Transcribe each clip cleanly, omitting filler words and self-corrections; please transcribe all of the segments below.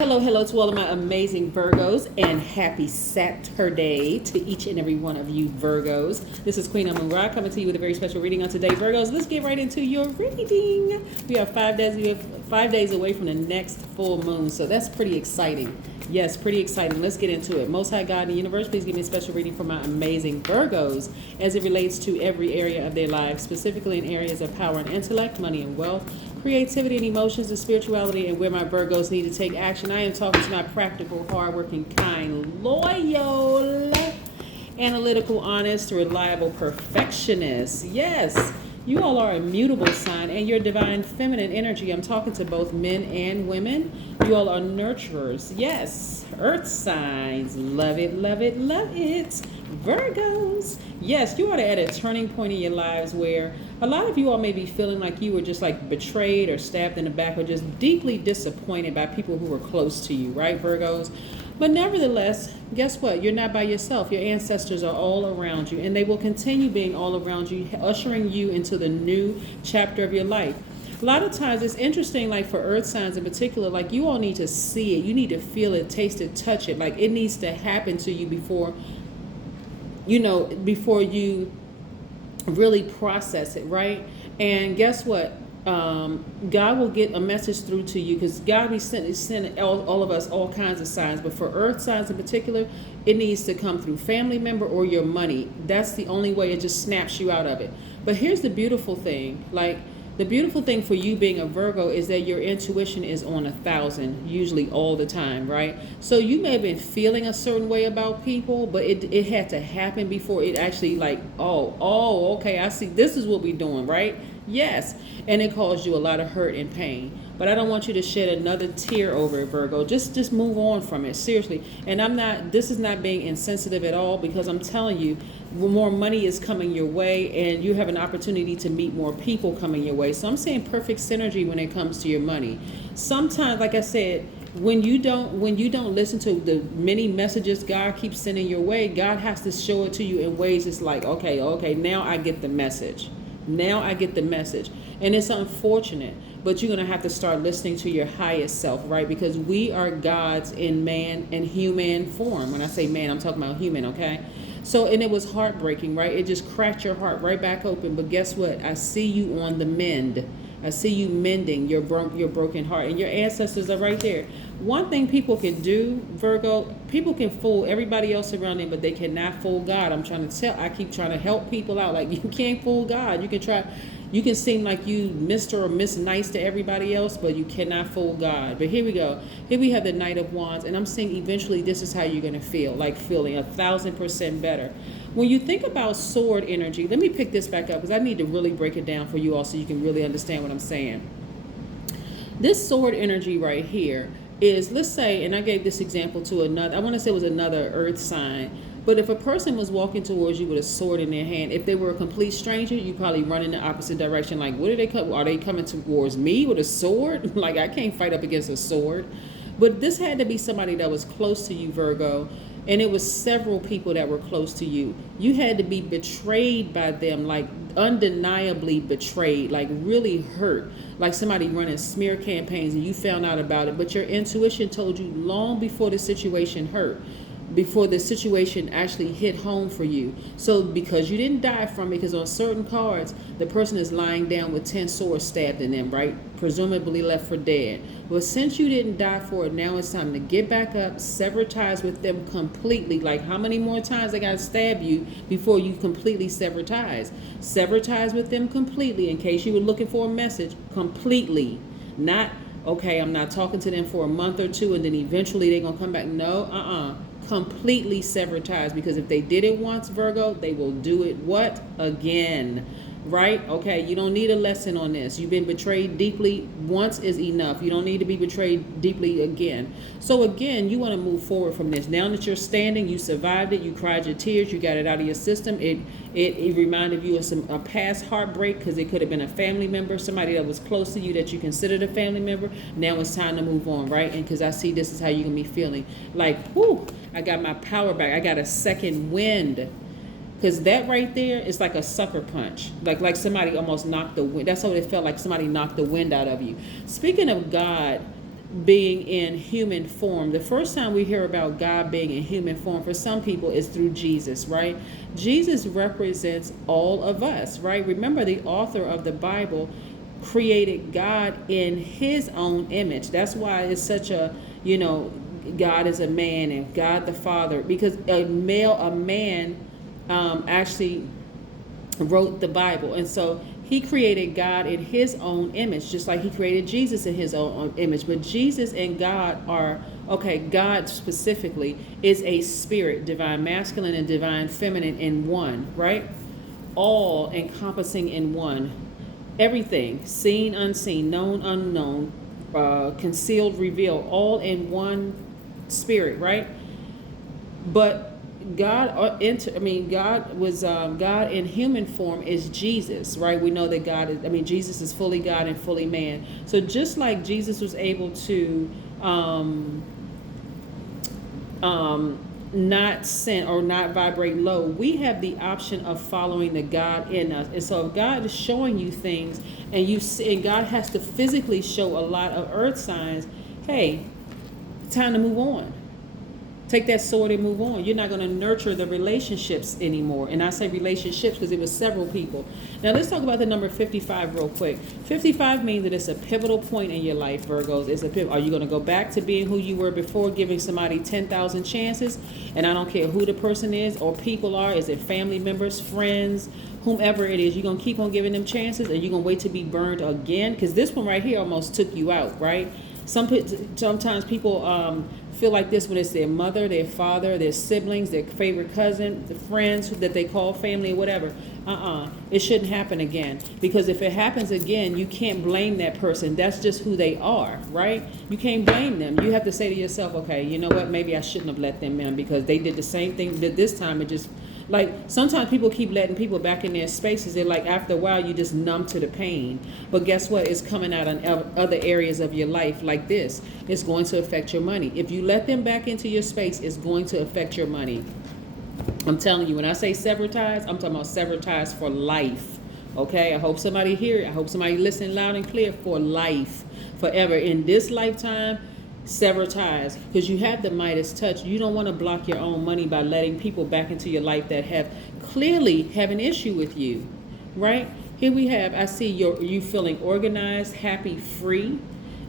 Hello to all of my amazing Virgos, and happy Saturday to each and every one of you Virgos. This is Queen Amun Ra coming to you with a very special reading on today, Virgos. Let's get right into your reading. We are 5 days away from the next full moon, so that's pretty exciting. Yes, pretty exciting. Let's get into it. Most High God in the universe, please give me a special reading for my amazing Virgos as it relates to every area of their lives, specifically in areas of power and intellect, money and wealth, creativity and emotions and spirituality, and where my Virgos need to take action. I am talking to my practical, hardworking, kind, loyal, analytical, honest, reliable perfectionists. Yes, you all are a mutable sign and your divine feminine energy. I'm talking to both men and women. You all are nurturers. Yes, earth signs. Love it, love it, love it. Virgos. Yes, you are at a turning point in your lives where a lot of you all may be feeling like you were just like betrayed or stabbed in the back or just deeply disappointed by people who were close to you, right, Virgos? But nevertheless, guess what? You're not by yourself. Your ancestors are all around you, and they will continue being all around you, ushering you into the new chapter of your life. A lot of times it's interesting, like for earth signs in particular, like you all need to see it. You need to feel it, taste it, touch it. Like it needs to happen to you before you really process it, right? And guess what? God will get a message through to you because God be sending all of us all kinds of signs. But for earth signs in particular, it needs to come through family member or your money. That's the only way. It just snaps you out of it. But here's the beautiful thing. The beautiful thing for you being a Virgo is that your intuition is on 1,000, usually all the time, right? So you may have been feeling a certain way about people, but it had to happen before it actually okay, I see, this is what we're doing, right? Yes, and it caused you a lot of hurt and pain. But I don't want you to shed another tear over it, Virgo. Just move on from it, seriously. And this is not being insensitive at all, because I'm telling you, more money is coming your way and you have an opportunity to meet more people coming your way. So I'm saying perfect synergy when it comes to your money. Sometimes, like I said, when you don't listen to the many messages God keeps sending your way, God has to show it to you in ways it's like, okay, now I get the message. Now I get the message. And it's unfortunate, but you're going to have to start listening to your highest self, right? Because we are gods in man and human form. When I say man, I'm talking about human, okay? So, and it was heartbreaking, right? It just cracked your heart right back open. But guess what? I see you on the mend. I see you mending your broken heart, and your ancestors are right there. One thing people can do, Virgo, people can fool everybody else around them, but they cannot fool God. I keep trying to help people out. Like, you can't fool God. You can seem like you Mr. or Miss Nice to everybody else, but you cannot fool God. But here we go. Here we have the Knight of Wands, and I'm saying eventually this is how you're going to feel, like feeling 1,000% better. When you think about sword energy, let me pick this back up because I need to really break it down for you all so you can really understand what I'm saying. This sword energy right here is, let's say, and I gave this example to I want to say it was another earth sign, but if a person was walking towards you with a sword in their hand, if they were a complete stranger, you probably run in the opposite direction. Like, what are they coming? Are they coming towards me with a sword? Like, I can't fight up against a sword. But this had to be somebody that was close to you, Virgo. And it was several people that were close to you. You had to be betrayed by them, like undeniably betrayed, like really hurt, like somebody running smear campaigns and you found out about it. But your intuition told you long before the situation hurt, before the situation actually hit home for you. So because you didn't die from it, because on certain cards, the person is lying down with 10 swords stabbed in them, right? Presumably left for dead. Well, since you didn't die for it, now it's time to get back up, sever ties with them completely. Like, how many more times they got to stab you before you completely sever ties? Sever ties with them completely, in case you were looking for a message, completely. Not, okay, I'm not talking to them for a month or two and then eventually they're going to come back. No, completely sever ties, because if they did it once, Virgo, they will do it what? Again. Right? Okay, you don't need a lesson on this. You've been betrayed deeply. Once is enough. You don't need to be betrayed deeply again. So again, you want to move forward from this. Now that you're standing, you survived it, you cried your tears, you got it out of your system. It reminded you of a past heartbreak, because it could have been a family member, somebody that was close to you that you considered a family member. Now it's time to move on, right? And because I see this is how you're going to be feeling. Like, whoo, I got my power back. I got a second wind. Because that right there is like a sucker punch. Like somebody almost knocked the wind. That's how it felt, like somebody knocked the wind out of you. Speaking of God, being in human form. The first time we hear about God being in human form for some people is through Jesus, right? Jesus represents all of us, right? Remember, the author of the Bible created God in his own image. That's why it's such a, God is a man and God the Father, because a man actually wrote the Bible. And so he created God in his own image, just like he created Jesus in his own image. But Jesus and God are, God specifically is a spirit, divine masculine and divine feminine in one, right? All encompassing in one. Everything, seen, unseen, known, unknown, concealed, revealed, all in one spirit, right? But God, God was God in human form is Jesus, right? We know that Jesus is fully God and fully man. So just like Jesus was able to not sin or not vibrate low, we have the option of following the God in us. And so if God is showing you things and God has to physically show a lot of earth signs, hey, time to move on. Take that sword and move on. You're not going to nurture the relationships anymore. And I say relationships because it was several people. Now let's talk about the number 55 real quick. 55 means that it's a pivotal point in your life, Virgos. Are you going to go back to being who you were before, giving somebody 10,000 chances? And I don't care who the person is or people are. Is it family members, friends, whomever it is? You're going to keep on giving them chances, or you're going to wait to be burned again? Because this one right here almost took you out, right? Sometimes people feel like this when it's their mother, their father, their siblings, their favorite cousin, the friends that they call family or whatever. It shouldn't happen again. Because if it happens again, you can't blame that person. That's just who they are, right? You can't blame them. You have to say to yourself, okay, you know what? Maybe I shouldn't have let them in because they did the same thing this time. It just, like, sometimes people keep letting people back in their spaces. They're like, after a while, you just numb to the pain. But guess what? It's coming out in other areas of your life like this. It's going to affect your money. If you let them back into your space, it's going to affect your money. I'm telling you, when I say sever ties, I'm talking about sever ties for life. Okay? I hope somebody hear it. I hope somebody listen loud and clear. For life. Forever. In this lifetime, sever ties, because you have the Midas touch. You don't want to block your own money by letting people back into your life that clearly have an issue with you, right? Here we have, I see you feeling organized, happy, free.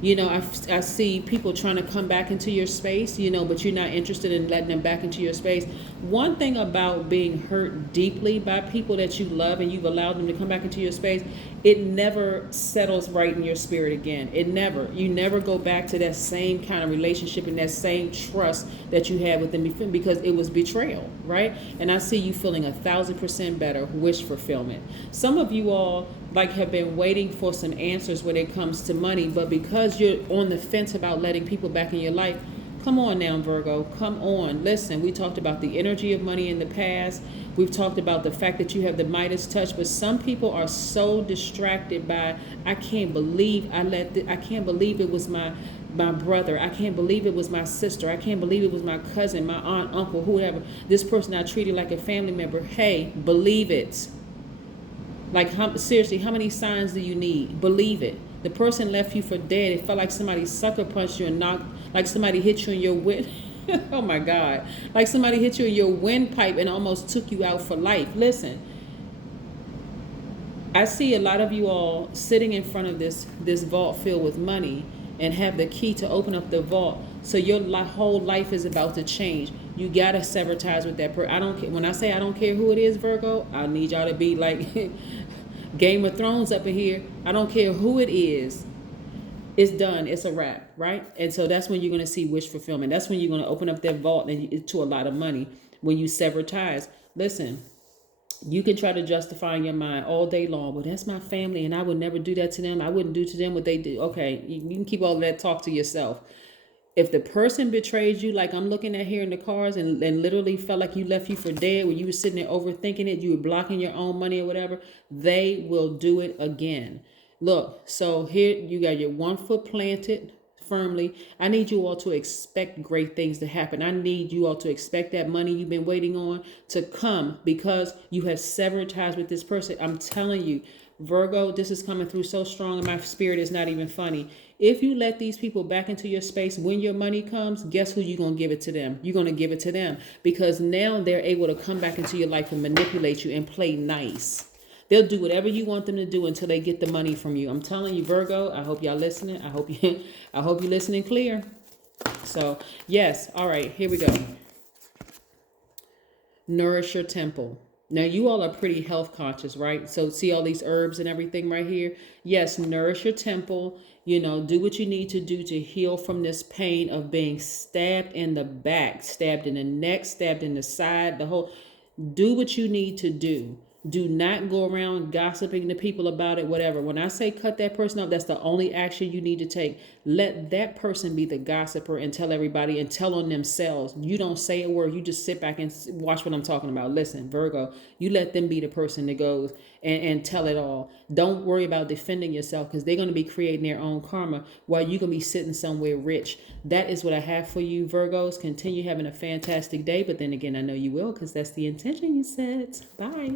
I see people trying to come back into your space, but you're not interested in letting them back into your space. One thing about being hurt deeply by people that you love and you've allowed them to come back into your space, it never settles right in your spirit again. You never go back to that same kind of relationship and that same trust that you had with them because it was betrayal, right? And I see you feeling 1,000% better, wish fulfillment. Some of you all have been waiting for some answers when it comes to money, but because you're on the fence about letting people back in your life, come on now, Virgo, come on. Listen, we talked about the energy of money in the past. We've talked about the fact that you have the Midas touch, but some people are so distracted by, I can't believe it was my brother. I can't believe it was my sister. I can't believe it was my cousin, my aunt, uncle, whoever. This person I treated like a family member. Hey, believe it. Seriously, how many signs do you need? Believe it. The person left you for dead. It felt like somebody sucker punched you and knocked, like somebody hit you in your wind. Oh my God. Like somebody hit you in your windpipe and almost took you out for life. Listen, I see a lot of you all sitting in front of this vault filled with money and have the key to open up the vault. So your whole life is about to change. You gotta sever ties with that person. I don't care. When I say I don't care who it is, Virgo, I need y'all to be like Game of Thrones up in here. I don't care who it is. It's done. It's a wrap, right? And so that's when you're going to see wish fulfillment. That's when you're going to open up that vault to a lot of money when you sever ties. Listen, you can try to justify in your mind all day long, well, that's my family and I would never do that to them. I wouldn't do to them what they do. Okay, you can keep all of that talk to yourself. If the person betrays you, like I'm looking at here in the cards, and literally felt like you left you for dead, when you were sitting there overthinking it, you were blocking your own money or whatever, they will do it again. Look, so here you got your 1 foot planted firmly. I need you all to expect great things to happen. I need you all to expect that money you've been waiting on to come because you have severed ties with this person. I'm telling you, Virgo, this is coming through so strong and my spirit is not even funny. If you let these people back into your space when your money comes, guess who you're going to give it to them? You're going to give it to them, because now they're able to come back into your life and manipulate you and play nice. They'll do whatever you want them to do until they get the money from you. I'm telling you, Virgo, I hope y'all listening. I hope you're listening clear. So, yes. All right, here we go. Nourish your temple. Now, you all are pretty health conscious, right? So see all these herbs and everything right here? Yes, nourish your temple. You know, do what you need to do to heal from this pain of being stabbed in the back, stabbed in the neck, stabbed in the side, the whole. Do what you need to do. Do not go around gossiping to people about it, whatever. When I say cut that person off, that's the only action you need to take. Let that person be the gossiper and tell everybody and tell on themselves. You don't say a word. You just sit back and watch what I'm talking about. Listen, Virgo, you let them be the person that goes and tell it all. Don't worry about defending yourself, because they're going to be creating their own karma while you're going to be sitting somewhere rich. That is what I have for you, Virgos. Continue having a fantastic day. But then again, I know you will, because that's the intention you set. Bye.